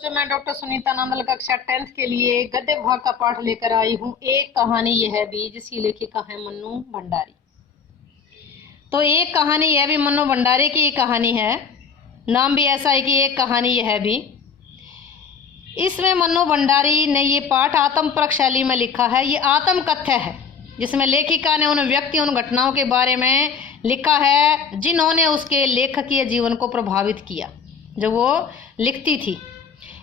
बच्चों, मैं डॉक्टर सुनीता नंदल कक्षा 10th के लिए गद्य विभाग का पाठ लेकर आई हूँ। एक कहानी यह भी, जिसकी लेखिका है मन्नू भंडारी। तो एक कहानी यह भी मन्नू भंडारी की कहानी है। नाम भी ऐसा है कि एक कहानी यह भी। इसमें मन्नू भंडारी ने ये पाठ आत्मपरक शैली में लिखा है। ये आत्मकथ्य है, जिसमें लेखिका ने उन व्यक्तियों, उन घटनाओं के बारे में लिखा है जिन्होंने उसके लेखकीय जीवन को प्रभावित किया, जो वो लिखती थी।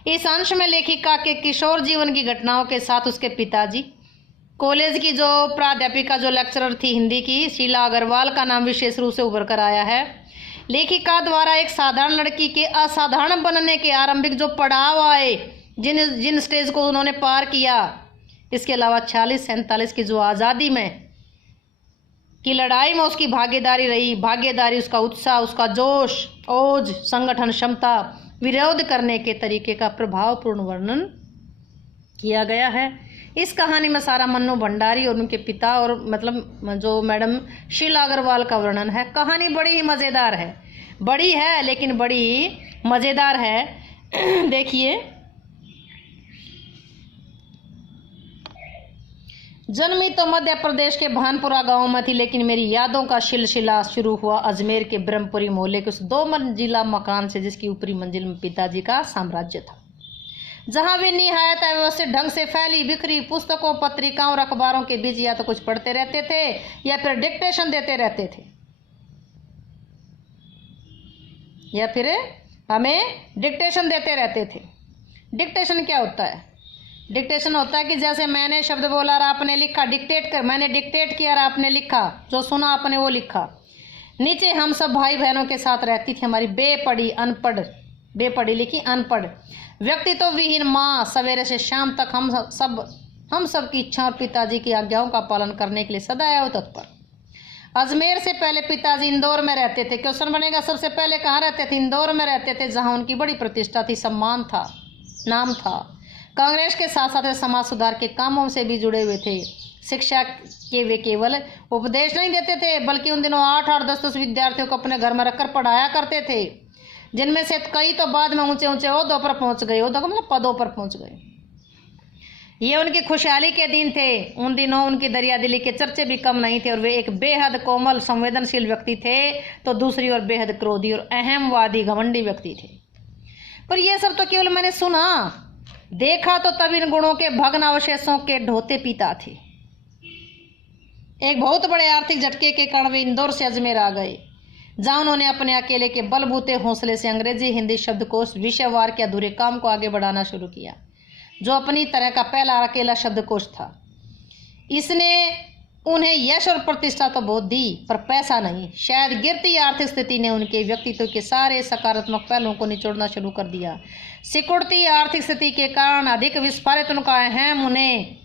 इस अंश में लेखिका के किशोर जीवन की घटनाओं के साथ उसके पिताजी, कॉलेज की जो प्राध्यापिका, जो लेक्चरर थी हिंदी की, शीला अग्रवाल का नाम विशेष रूप से उभर कर आया है। लेखिका द्वारा एक साधारण लड़की के असाधारण बनने के आरंभिक जो पड़ाव आए, जिन स्टेज को उन्होंने पार किया, इसके अलावा 46-47 की जो आज़ादी में की लड़ाई में उसकी भागीदारी रही, उसका उत्साह, उसका जोश, ओज, संगठन क्षमता, विरोध करने के तरीके का प्रभावपूर्ण वर्णन किया गया है। इस कहानी में सारा मन्नू भंडारी और उनके पिता और मतलब जो मैडम शीला अग्रवाल का वर्णन है। कहानी बड़ी ही मज़ेदार है, बड़ी है लेकिन बड़ी ही मज़ेदार है। देखिए, जन्मी तो मध्य प्रदेश के भानपुरा गांव में थी, लेकिन मेरी यादों का सिलसिला शुरू हुआ अजमेर के ब्रह्मपुरी मोहल्ले के उस 2 मंजिला मकान से, जिसकी ऊपरी मंजिल में पिताजी का साम्राज्य था, जहां वे निहायत अव्यवस्थित ढंग से फैली बिखरी पुस्तकों, पत्रिकाओं और अखबारों के बीच या तो कुछ पढ़ते रहते थे या फिर डिक्टेशन देते रहते थे, या फिर हमें डिक्टेशन देते रहते थे। डिक्टेशन क्या होता है? डिक्टेशन होता है कि जैसे मैंने शब्द बोला और आपने लिखा, डिक्टेट कर, मैंने डिक्टेट किया और आपने लिखा, जो सुना आपने वो लिखा। नीचे हम सब भाई बहनों के साथ रहती थी हमारी बेपढ़ी लिखी अनपढ़, व्यक्तित्व विहीन माँ। सवेरे से शाम तक हम सब की इच्छा और पिताजी की आज्ञाओं का पालन करने के लिए सदैव और तत्पर। अजमेर से पहले पिताजी इंदौर में रहते थे। क्वेश्चन बनेगा, सबसे पहले कहाँ रहते थे? इंदौर में रहते थे, जहाँ उनकी बड़ी प्रतिष्ठा थी, सम्मान था, नाम था। कांग्रेस के साथ साथ वे समाज सुधार के कामों से भी जुड़े हुए थे। शिक्षा के वे केवल उपदेश नहीं देते थे, बल्कि उन दिनों 8-8, 10-10 विद्यार्थियों को अपने घर में रखकर पढ़ाया करते थे, जिनमें से कई तो बाद में ऊंचे ऊंचे ओहदों पर पहुंच गए, ओहदों का मतलब पदों पर पहुंच गए। ये उनकी खुशहाली के दिन थे। उन दिनों उनकी दरियादिली के चर्चे भी कम नहीं थे, और वे एक बेहद कोमल संवेदनशील व्यक्ति थे, तो दूसरी ओर बेहद क्रोधी और अहमवादी घमंडी व्यक्ति थे। पर यह सब तो केवल मैंने सुना, देखा तो तब इन गुणों के भग्न अवशेषों के ढोते पिता थे। एक बहुत बड़े आर्थिक झटके के कारण वे इंदौर से अजमेर आ गए, जहां उन्होंने अपने अकेले के बलबूते हौसले से अंग्रेजी हिंदी शब्दकोश विषयवार के अधूरे काम को आगे बढ़ाना शुरू किया, जो अपनी तरह का पहला अकेला शब्दकोश था। इसने उन्हें यश और प्रतिष्ठा तो बहुत दी, पर पैसा नहीं। शायद गिरती आर्थिक स्थिति ने उनके व्यक्तित्व के सारे सकारात्मक पहलुओं को निचोड़ना शुरू कर दिया। सिकुड़ती आर्थिक स्थिति के कारण अधिक विस्फारित उनका अहम उन्हें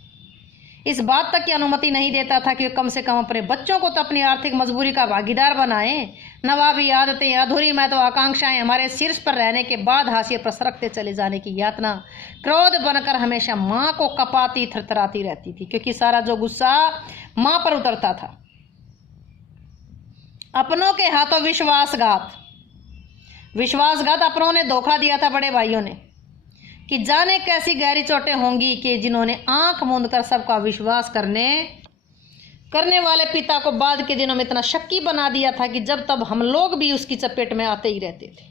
इस बात तक की अनुमति नहीं देता था कि वे कम से कम अपने बच्चों को तो अपनी आर्थिक मजबूरी का भागीदार बनाएं। नवाबी आदतें, अधूरी महत्वाकांक्षाएं, हमारे शीर्ष पर रहने के बाद हाशिए पर सरकते चले जाने की यातना, क्रोध बनकर हमेशा माँ को कपाती थरथराती रहती थी, क्योंकि सारा जो गुस्सा माँ पर उतरता था। अपनों के हाथों विश्वासघात अपनों ने धोखा दिया था बड़े भाइयों ने, कि जाने कैसी गहरी चोटें होंगी कि जिन्होंने आंख मूंद कर सबका विश्वास करने वाले पिता को बाद के दिनों में इतना शक्की बना दिया था कि जब तब हम लोग भी उसकी चपेट में आते ही रहते थे।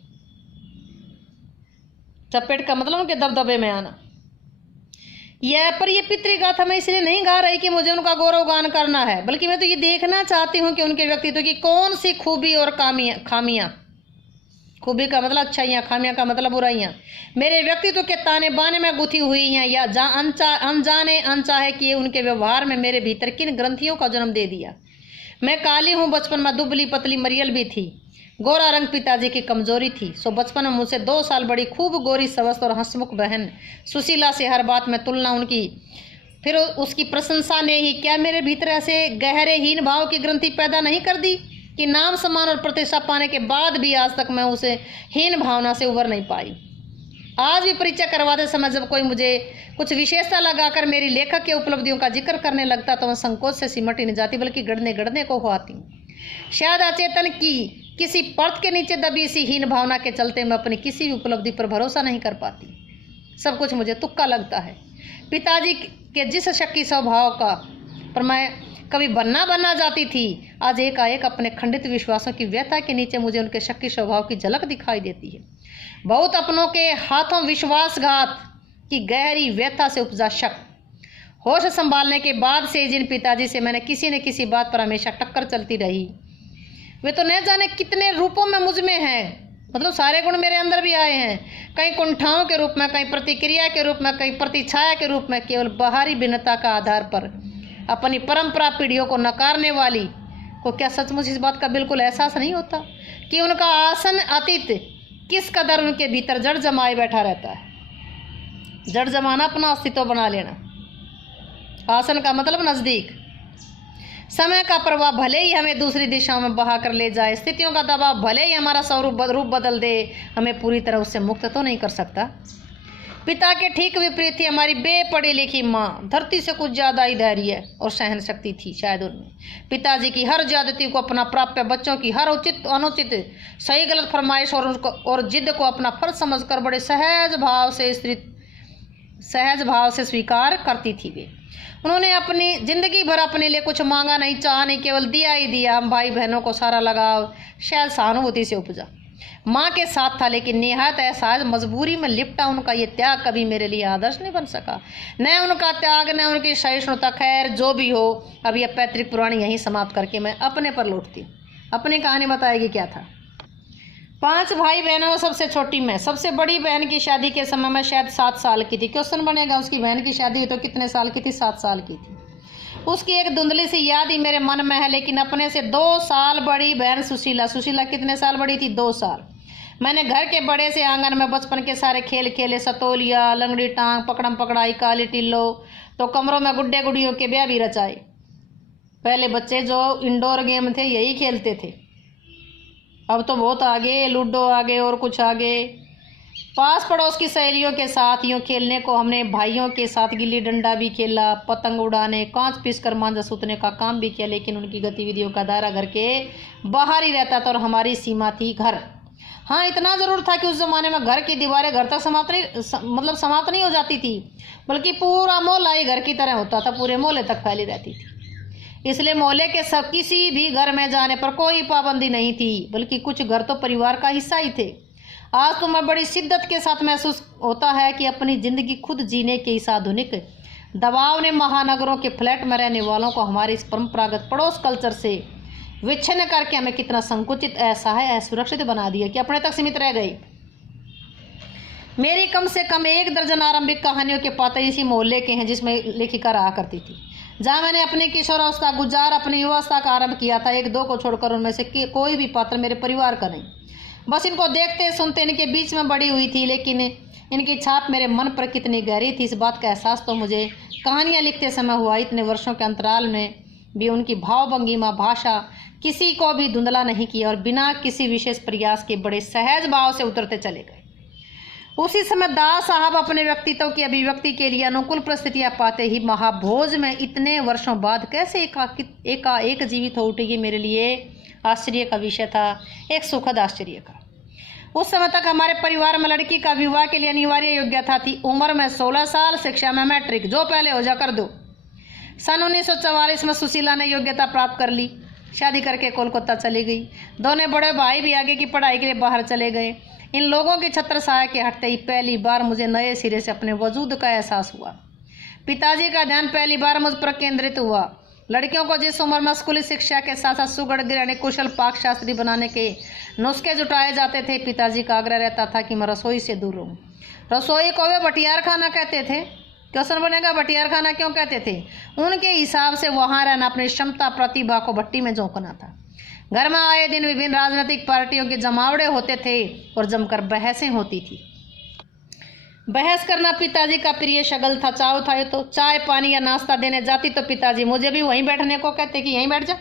चपेट का मतलब कि दबदबे में आना। पर ये पितृगाथा मैं इसलिए नहीं गा रही कि मुझे उनका गौरव गान करना है, बल्कि मैं तो ये देखना चाहती हूँ कि उनके व्यक्तित्व की कौन सी खूबी और खामियां, खूबी का मतलब अच्छाइयाँ, खामियां का मतलब बुराइयाँ, मेरे व्यक्तित्व के ताने बाने में गुथी हुई हैं, या अनजाने अनचाहे किए उनके व्यवहार में मेरे भीतर किन ग्रंथियों का जन्म दे दिया। मैं काली हूँ, बचपन में दुबली पतली मरियल भी थी। गोरा रंग पिताजी की कमजोरी थी, सो बचपन में मुझसे 2 साल बड़ी खूब गोरी स्वस्थ और हंसमुख बहन सुशीला से हर बात में तुलना उनकी, फिर उसकी प्रशंसा ने ही क्या मेरे भीतर ऐसे गहरे हीन भाव की ग्रंथि पैदा नहीं कर दी कि नाम सम्मान और प्रतिष्ठा पाने के बाद भी आज तक मैं उसे हीन भावना से उबर नहीं पाई। आज भी परिचय करवाते समय जब कोई मुझे कुछ विशेषता लगाकर मेरी लेखक के उपलब्धियों का जिक्र करने लगता, तो मैं संकोच से सिमट ही नहीं जाती, बल्कि गड़ने को हुआती। शायद अचेतन की किसी परत के नीचे दबी सी हीन भावना के चलते मैं अपनी किसी भी उपलब्धि पर भरोसा नहीं कर पाती। सब कुछ मुझे तुक्का लगता है। पिताजी के जिस शक्की स्वभाव का पर मैं कभी बनना जाती थी, आज एकाएक अपने खंडित विश्वासों की व्यथा के नीचे मुझे उनके शक्की स्वभाव की झलक दिखाई देती है। बहुत अपनों के हाथों विश्वासघात की गहरी व्यथा से उपजा शक। होश संभालने के बाद से जिन पिताजी से मैंने किसी न किसी बात पर हमेशा टक्कर चलती रही, वे तो न जाने कितने रूपों में मुझ में हैं। मतलब सारे गुण मेरे अंदर भी आए हैं, कहीं कुंठाओं के रूप में, कहीं प्रतिक्रिया के रूप में, कहीं प्रतिछाया के रूप में। केवल बाहरी भिन्नता का आधार पर अपनी परंपरा पीढ़ियों को नकारने वाली को क्या सचमुच इस बात का बिल्कुल एहसास नहीं होता कि उनका आसन अतीत किस कदर उनके भीतर जड़ जमाए बैठा रहता है। जड़ जमाना अपना अस्तित्व बना लेना, आसन का मतलब नज़दीक। समय का प्रभाव भले ही हमें दूसरी दिशाओं में बहा कर ले जाए, स्थितियों का दबाव भले ही हमारा स्वरूप रूप बदल दे, हमें पूरी तरह उससे मुक्त तो नहीं कर सकता। पिता के ठीक विपरीत थी हमारी बेपढ़ी लिखी माँ। धरती से कुछ ज़्यादा ही धैर्य और सहन शक्ति थी शायद उनमें। पिताजी की हर ज्यादती को अपना प्राप्य, बच्चों की हर उचित अनुचित, सही गलत फरमाइश और जिद को अपना फर्ज समझकर बड़े सहज भाव से स्वीकार करती थी वे। उन्होंने अपनी जिंदगी भर अपने लिए कुछ मांगा नहीं, चाहा नहीं, केवल दिया ही दिया। हम भाई बहनों को सारा लगाव शायद सहानुभूति से उपजा माँ के साथ था, लेकिन निहायत एहसास मजबूरी में लिपटा उनका ये त्याग कभी मेरे लिए आदर्श नहीं बन सका। न उनका त्याग, न उनकी सहिष्णुता। खैर जो भी हो, अब यह पैतृक पुराण यहीं समाप्त करके मैं अपने पर लौटती। अपनी कहानी बताएगी क्या था। 5 भाई बहनों में सबसे छोटी मैं। सबसे बड़ी बहन की शादी के समय मैं शायद 7 साल की थी। क्वेश्चन बनेगा, उसकी बहन की शादी हुई तो कितने साल की थी? 7 साल की थी। उसकी एक धुंधली सी याद ही मेरे मन में है, लेकिन अपने से 2 साल बड़ी बहन सुशीला। सुशीला कितने साल बड़ी थी? 2 साल। मैंने घर के बड़े से आंगन में बचपन के सारे खेल खेले, सतोलिया, लंगड़ी टांग, पकड़म पकड़ाई, काली टिल्लो, तो कमरों में गुड्डे गुड़ियों के ब्याह भी रचाए। पहले बच्चे जो इंडोर गेम थे यही खेलते थे, अब तो बहुत आगे, लूडो आगे और कुछ आगे। पास पड़ोस की सहेलियों के साथ यूँ खेलने को हमने भाइयों के साथ गिल्ली डंडा भी खेला, पतंग उड़ाने, कांच पीसकर मांझा सूतने का काम भी किया। लेकिन उनकी गतिविधियों का दायरा घर के बाहर ही रहता था और हमारी सीमा थी घर। हाँ, इतना ज़रूर था कि उस ज़माने में घर की दीवारें घर तक समाप्त नहीं हो जाती थी, बल्कि पूरा मोहल्ला ही घर की तरह होता था, पूरे मोहल्ले तक फैली रहती थी। इसलिए मोहल्ले के सब किसी भी घर में जाने पर कोई पाबंदी नहीं थी, बल्कि कुछ घर तो परिवार का हिस्सा ही थे। आज तो मैं बड़ी शिद्दत के साथ महसूस होता है कि अपनी ज़िंदगी खुद जीने के इस आधुनिक दबाव ने महानगरों के फ्लैट में रहने वालों को हमारे इस परंपरागत पड़ोस कल्चर से विच्छिन्न करके हमें कितना संकुचित, असहाय, असुरक्षित बना दिया कि अपने तक सीमित रह गई। मेरी कम से कम 1 दर्जन आरंभिक कहानियों के पात्र इसी मोहल्ले के हैं जिसमें लेखिका रहा करती थी। जहाँ मैंने अपनी किशोरावस्था गुजार, अपनी युवावस्था का आरंभ किया था, 1-2 को छोड़कर उनमें से कोई भी पात्र मेरे परिवार का नहीं। बस इनको देखते सुनते इनके बीच में बड़ी हुई थी, लेकिन इनकी छाप मेरे मन पर कितनी गहरी थी इस बात का एहसास तो मुझे कहानियाँ लिखते समय हुआ। इतने वर्षों के अंतराल में भी उनकी भाव भंगिमा, भाषा किसी को भी धुंधला नहीं किया और बिना किसी विशेष प्रयास के बड़े सहज भाव से उतरते चले गए। उसी समय दास साहब अपने व्यक्तित्व की अभिव्यक्ति के लिए अनुकूल परिस्थितियां पाते ही महाभोज में इतने वर्षों बाद कैसे एकाएक जीवित हो उठे, ये मेरे लिए आश्चर्य का विषय था, एक सुखद आश्चर्य का। उस समय तक हमारे परिवार में लड़की का विवाह के लिए अनिवार्य योग्यता थी। उम्र में 16 साल, शिक्षा में मैट्रिक, जो पहले हो जा कर दो। सन 1944 में सुशीला ने योग्यता प्राप्त कर ली, शादी करके कोलकाता चली गई। दोनों बड़े भाई भी आगे की पढ़ाई के लिए बाहर चले गए। इन लोगों की छत्र छाया के हटते ही पहली बार मुझे नए सिरे से अपने वजूद का एहसास हुआ। पिताजी का ध्यान पहली बार मुझ पर केंद्रित हुआ। लड़कियों को जिस उम्र में स्कूली शिक्षा के साथ साथ सुगढ़ गृहिणी, कुशल पाक शास्त्री बनाने के नुस्खे जुटाए जाते थे, पिताजी का आग्रह रहता था कि मैं रसोई से दूर रहूं। रसोई को वे बटियार खाना कहते थे। क्वेश्चन बनेगा, बटियार खाना क्यों कहते थे? उनके हिसाब से वहाँ रहना अपनी क्षमता, प्रतिभा को भट्टी में झोंकना था। घर में आए दिन विभिन्न राजनीतिक पार्टियों के जमावड़े होते थे और जमकर बहसें होती थी। बहस करना पिताजी का प्रिय शगल था। चाव था तो चाय पानी या नाश्ता देने जाती तो पिताजी मुझे भी वहीं बैठने को कहते कि यहीं बैठ जा।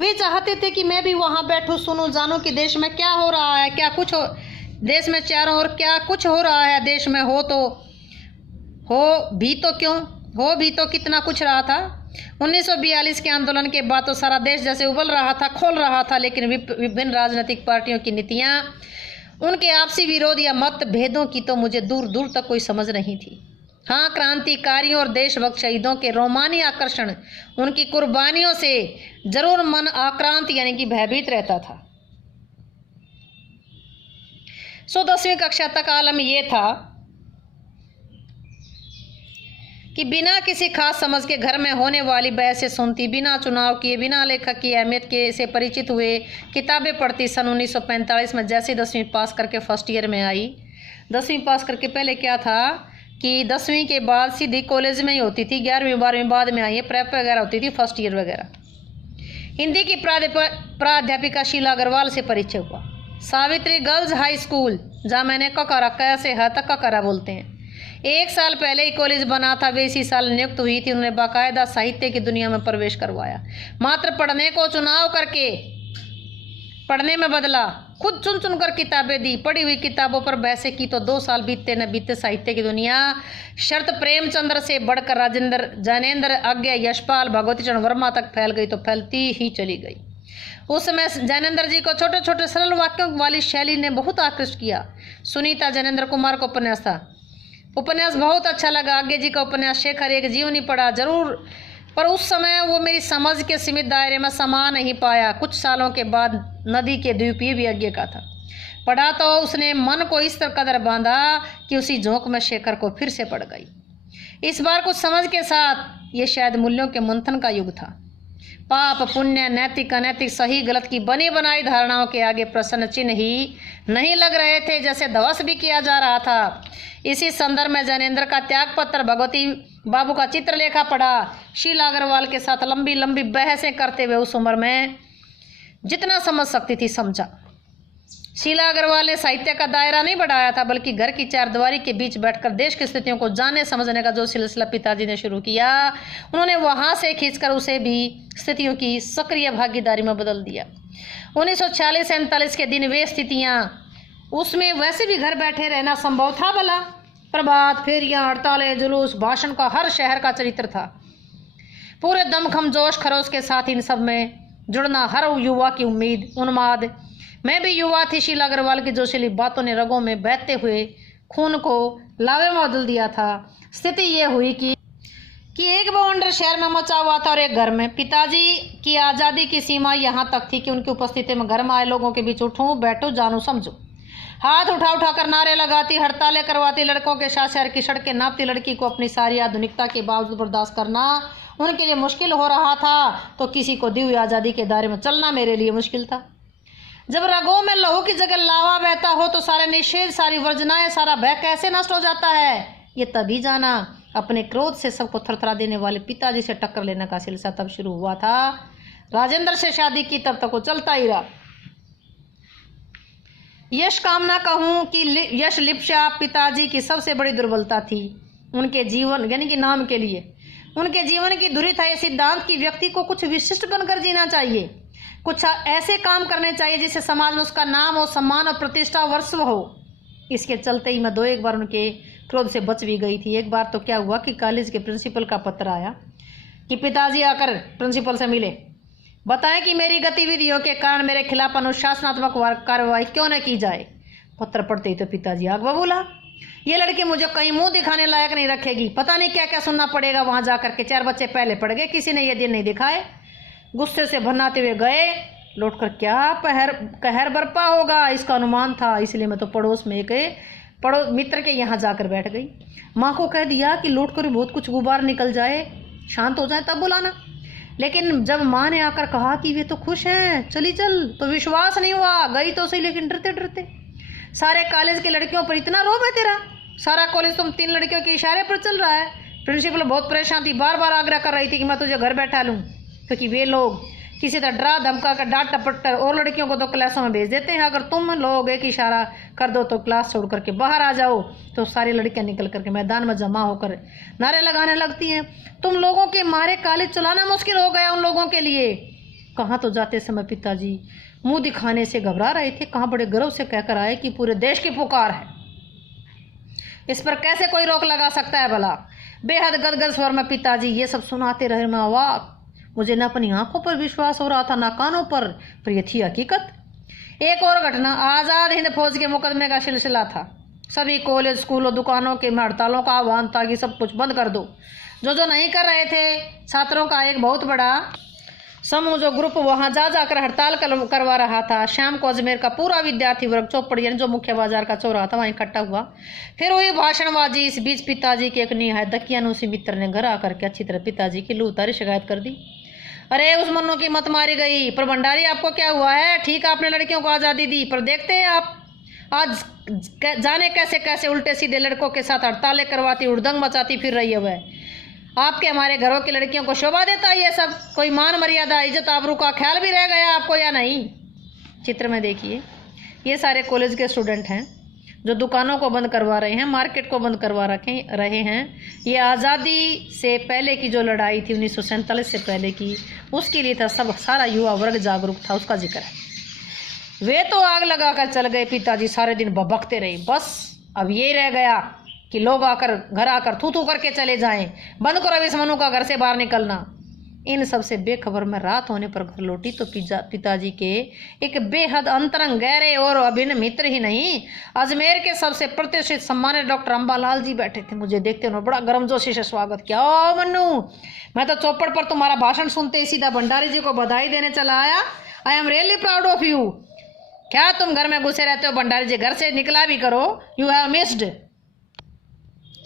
वे चाहते थे कि मैं भी वहाँ बैठूं, सुनूं, जानूं कि देश में क्या हो रहा है, क्या कुछ हो देश में चारों ओर क्या कुछ हो रहा है। देश में हो भी तो कितना कुछ रहा था। 1942 के आंदोलन के बाद तो सारा देश जैसे उबल रहा था, खोल रहा था, लेकिन विभिन्न राजनीतिक पार्टियों की नीतियाँ उनके आपसी विरोध या मतभेदों की तो मुझे दूर दूर तक कोई समझ नहीं थी। हाँ, क्रांतिकारियों और देशभक्त शहीदों के रोमानी आकर्षण, उनकी कुर्बानियों से जरूर मन आक्रांत यानी कि भयभीत रहता था। 10वीं कक्षा तक आलम यह था कि बिना किसी खास समझ के घर में होने वाली बहसें सुनती, बिना चुनाव किए, बिना लेखक की अहमियत के से परिचित हुए किताबें पढ़ती। सन 1945 में जैसे 10वीं पास करके फर्स्ट ईयर में आई, 10वीं पास करके पहले क्या था कि 10वीं के बाद सीधी कॉलेज में ही होती थी, 11वीं 12वीं बाद में आई है, प्रेप वगैरह होती थी, फर्स्ट ईयर वगैरह। हिंदी की प्राध्यापिका शीला अग्रवाल से परिचय हुआ। सावित्री गर्ल्स हाई स्कूल, जहाँ मैंने ककरा कैसे है तक ककरा बोलते हैं, 1 साल पहले ही कॉलेज बना था, वे इसी साल नियुक्त हुई थी। उन्होंने बाकायदा साहित्य की दुनिया में प्रवेश करवाया। मात्र पढ़ने को चुनाव करके पढ़ने में बदला, खुद चुन चुन कर किताबें दी, पढ़ी हुई किताबों पर बहसें की तो 2 साल बीतते न बीतते साहित्य की दुनिया शरत प्रेमचंद्र से बढ़कर राजेंद्र, जैनेन्द्र, अज्ञा, यशपाल, भगवती चरण वर्मा तक फैल गई तो फैलती ही चली गई। उस समय जैनेन्द्र जी को छोटे छोटे सरल वाक्यों वाली शैली ने बहुत आकृष्ट किया। सुनीता जैनेन्द्र कुमार का उपन्यास था, उपन्यास बहुत अच्छा लगा। आज्ञा जी का उपन्यास शेखर एक जीवनी पढ़ा जरूर, पर उस समय वो मेरी समझ के सीमित दायरे में समा नहीं पाया। कुछ सालों के बाद नदी के द्वीपीय भी आज्ञा का था, पढ़ा तो उसने मन को इस तरह कदर बांधा कि उसी झोंक में शेखर को फिर से पड़ गई। इस बार कुछ समझ के साथ ये शायद मूल्यों के मंथन का युग था। पाप पुण्य, नैतिक अनैतिक, सही गलत की बनी बनाई धारणाओं के आगे प्रश्न चिन्ह ही नहीं लग रहे थे, जैसे ध्वस्त भी किया जा रहा था। इसी संदर्भ में जैनेन्द्र का त्याग पत्र, भगवती बाबू का चित्रलेखा पढ़ा। शीला अग्रवाल के साथ लंबी लंबी बहसें करते हुए उस उम्र में जितना समझ सकती थी समझा। शीला अग्रवाल ने साहित्य का दायरा नहीं बढ़ाया था, बल्कि घर की चारदीवारी के बीच बैठकर देश की स्थितियों को जानने समझने का जो सिलसिला पिताजी ने शुरू किया, उन्होंने वहां से खींचकर उसे भी स्थितियों की सक्रिय भागीदारी में बदल दिया। 1946-47 के दिन वे स्थितियां, उसमें वैसे भी घर बैठे रहना संभव था भला। प्रभात फेरियां, हड़तालें, जुलूस, भाषण का हर शहर का चरित्र था। पूरे दमखम जोश खरोश के साथ इन सब में जुड़ना हर युवा की उम्मीद, उन्माद। मैं भी युवा थी। शीला अग्रवाल की जोशीली बातों ने रगों में बहते हुए खून को लावे में बदल दिया था। स्थिति ये हुई कि एक बवंडर शहर में मचा हुआ था और एक घर में। पिताजी की आज़ादी की सीमा यहाँ तक थी कि उनकी उपस्थिति में घर में आए लोगों के बीच उठूं, बैठूं, जानूं, समझूं, हाथ उठा उठा कर नारे लगाती, हड़तालें करवाती, लड़कों के साथ शहर की सड़कें नापती। लड़की को अपनी सारी आधुनिकता के बावजूद बर्दाश्त करना उनके लिए मुश्किल हो रहा था, तो किसी को दी हुई आज़ादी के दायरे में चलना मेरे लिए मुश्किल था। जब रगों में लहू की जगह लावा बहता हो तो सारे निषेध, सारी वर्जनाएं, सारा भय कैसे नष्ट हो जाता है, ये तभी जाना। अपने क्रोध से सबको थरथरा देने वाले पिताजी से टक्कर लेने का सिलसिला तब शुरू हुआ था। राजेंद्र से शादी की तब तक वो चलता ही रहा। यश कामना कहूँ कि यश लिप्सा पिताजी की सबसे बड़ी दुर्बलता थी। उनके जीवन यानी कि नाम के लिए उनके जीवन की धुरी था ये सिद्धांत कि व्यक्ति को कुछ विशिष्ट बनकर जीना चाहिए, कुछ ऐसे काम करने चाहिए जिससे समाज में उसका नाम और सम्मान और प्रतिष्ठा वर्षव हो। इसके चलते ही मैं 2-1 बार उनके क्रोध से बच भी गई थी। एक बार तो क्या हुआ कि कॉलेज के प्रिंसिपल का पत्र आया कि पिताजी आकर प्रिंसिपल से मिले, बताएं कि मेरी गतिविधियों के कारण मेरे खिलाफ अनुशासनात्मक कार्रवाई क्यों न की जाए। पत्र पढ़ते ही तो पिताजी आग बबूला, ये लड़की मुझे कहीं मुंह दिखाने लायक नहीं रखेगी, पता नहीं क्या क्या सुनना पड़ेगा वहां जाकर के। 4 बच्चे पहले पड़ गए, किसी ने ये दिन नहीं दिखाए। गुस्से से भरनाते हुए गए, लौटकर क्या कहर बरपा होगा इसका अनुमान था। इसलिए मैं तो पड़ोस में एक मित्र के यहाँ जाकर बैठ गई। माँ को कह दिया कि लौटकर बहुत कुछ गुबार निकल जाए, शांत हो जाए तब बुलाना। लेकिन जब माँ ने आकर कहा कि वे तो खुश हैं, चली चल, तो विश्वास नहीं हुआ। गई तो सही, लेकिन डरते डरते। सारे कॉलेज की लड़कियों पर इतना रोब है तेरा, सारा कॉलेज तुम 3 लड़कियों के इशारे पर चल रहा है। प्रिंसिपल बहुत परेशान थी, बार बार आग्रह कर रही थी कि मैं तुझे घर बैठा लूँ, क्योंकि वे लोग किसी तरह डरा धमका कर डांट टपट कर और लड़कियों को तो क्लासों में भेज देते हैं। अगर तुम लोग एक इशारा कर दो तो क्लास छोड़ करके बाहर आ जाओ, तो सारी लड़कियां निकल करके मैदान में जमा होकर नारे लगाने लगती हैं। तुम लोगों के मारे कॉलेज चलाना मुश्किल हो गया उन लोगों के लिए। कहाँ तो जाते समय पिताजी मुंह दिखाने से घबरा रहे थे, कहाँ बड़े गर्व से कहकर आए कि पूरे देश की पुकार है, इस पर कैसे कोई रोक लगा सकता है भला। बेहद गदगद स्वर में पिताजी ये सब सुनाते रहे। मैं अवाक, मुझे न अपनी आंखों पर विश्वास हो रहा था, न कानों पर ये थी हकीकत। एक और घटना, आज़ाद हिंद फौज के मुकदमे का सिलसिला था। सभी कॉलेज, स्कूलों, दुकानों के हड़तालों का आह्वान था कि सब कुछ बंद कर दो। जो नहीं कर रहे थे, छात्रों का एक बहुत बड़ा समूह, जो ग्रुप वहाँ जा जाकर हड़ताल करवा रहा था। शाम को अजमेर का पूरा विद्यार्थी वर्ग चौपड़ यानी जो मुख्य बाजार का चौराहा था वहाँ इकट्ठा हुआ। फिर हुई भाषणबाजी। इस बीच पिताजी के एक निहायत दकियानूसी मित्र ने घर आकर के अच्छी तरह पिताजी की लू उतारी शिकायत कर दी। अरे उस मन्नू की मत मारी गई, पर भंडारी आपको क्या हुआ है? ठीक आपने लड़कियों को आज़ादी दी, पर देखते हैं आप आज जाने कैसे कैसे उल्टे सीधे लड़कों के साथ हड़तालें करवाती, हुड़दंग मचाती फिर रही है वह। आपके हमारे घरों की लड़कियों को शोभा देता है ये सब? कोई मान मर्यादा, इज्जत आबरू का ख्याल भी रह गया आपको या नहीं? चित्र में देखिए, ये सारे कॉलेज के स्टूडेंट हैं जो दुकानों को बंद करवा रहे हैं, मार्केट को बंद करवा रहे हैं। ये आज़ादी से पहले की जो लड़ाई थी 1947 से पहले की, उसके लिए था, सब सारा युवा वर्ग जागरूक था, उसका जिक्र है। वे तो आग लगा कर चल गए, पिताजी सारे दिन बबकते रहे। बस अब ये रह गया कि लोग आकर घर आकर थू थू करके चले जाएं, बंद करो इस मनु का घर से बाहर निकलना। इन सब से बेखबर में रात होने पर घर लौटी तो पिताजी के एक बेहद अंतरंग, गहरे और अभिन्न मित्र ही नहीं, अजमेर के सबसे प्रतिष्ठित सम्मानित डॉक्टर अंबालाल जी बैठे थे। मुझे देखते उन्होंने बड़ा गर्मजोशी से स्वागत किया। ओ मन्नू, मैं तो चौपड़ पर तुम्हारा भाषण सुनते ही सीधा भंडारी जी को बधाई देने चला आया। I am really proud of you. क्या तुम घर में घुसे रहते हो भंडारी जी? घर से निकला भी करो। You have missed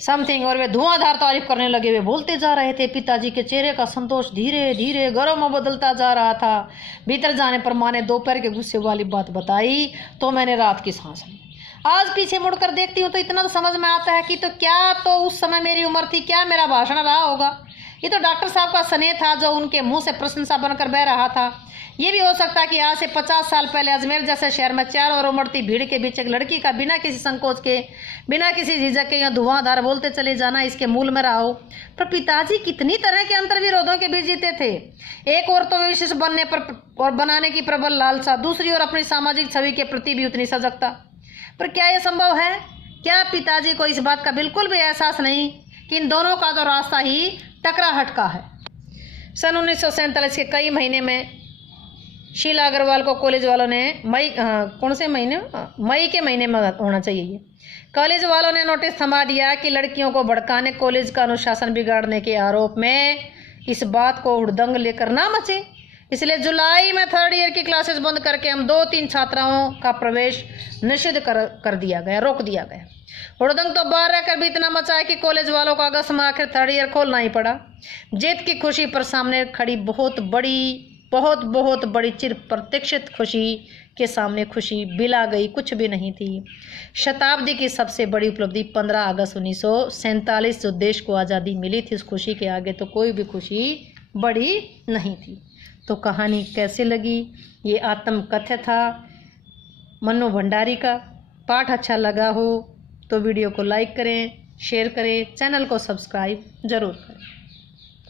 something. और वे धुआंधार तारीफ करने लगे। वे बोलते जा रहे थे। पिताजी के चेहरे का संतोष धीरे धीरे गौरव में बदलता जा रहा था। भीतर जाने पर माँ ने दोपहर के गुस्से वाली बात बताई तो मैंने रात की सांस ली। आज पीछे मुड़कर देखती हूँ तो इतना तो समझ में आता है कि तो क्या तो उस समय मेरी उम्र थी, क्या मेरा भाषण रहा होगा। ये तो डॉक्टर साहब का स्नेह था जो उनके मुंह से प्रशंसा बनकर बह रहा था। ये भी हो सकता है कि आज से 50 साल पहले अजमेर जैसे शहर में चारों ओर उमड़ती भीड़ के बीच एक लड़की का बिना किसी संकोच के, बिना किसी झिझक के या धुआंधार बोलते चले जाना इसके मूल में रहा हो। पर पिताजी कितनी तरह के अंतर विरोधों के बीच जीते थे। एक और तो विशिष्ट बनने पर और बनाने की प्रबल लालसा, दूसरी ओर अपनी सामाजिक छवि के प्रति भी उतनी सजगता। पर क्या यह संभव है? क्या पिताजी को इस बात का बिल्कुल भी एहसास नहीं कि इन दोनों का तो रास्ता ही टकराहट का है? सन 1947 के कई महीने में शीला अग्रवाल को कॉलेज वालों ने मई के महीने में होना चाहिए ये, कॉलेज वालों ने नोटिस थमा दिया कि लड़कियों को भड़काने, कॉलेज का अनुशासन बिगाड़ने के आरोप में इस बात को हुड़दंग लेकर ना मचे। इसलिए जुलाई में 3rd ईयर की क्लासेस बंद करके हम 2-3 छात्राओं का प्रवेश निषिद्ध कर दिया गया, रोक दिया गया। हुड़दंग तो बाहर रहकर भी इतना मचा है कि कॉलेज वालों को अगस्त में आखिर 3rd ईयर खोलना ही पड़ा। जीत की खुशी पर सामने खड़ी बहुत बड़ी चिर प्रतीक्षित खुशी के सामने खुशी बिला गई कुछ भी नहीं थी। शताब्दी की सबसे बड़ी उपलब्धि 15 अगस्त 1947 जो देश को आज़ादी मिली थी, उस खुशी के आगे तो कोई भी खुशी बड़ी नहीं थी। तो कहानी कैसे लगी? ये आत्मकथ्य था मन्नू भंडारी का। पाठ अच्छा लगा हो तो वीडियो को लाइक करें, शेयर करें, चैनल को सब्सक्राइब जरूर करें।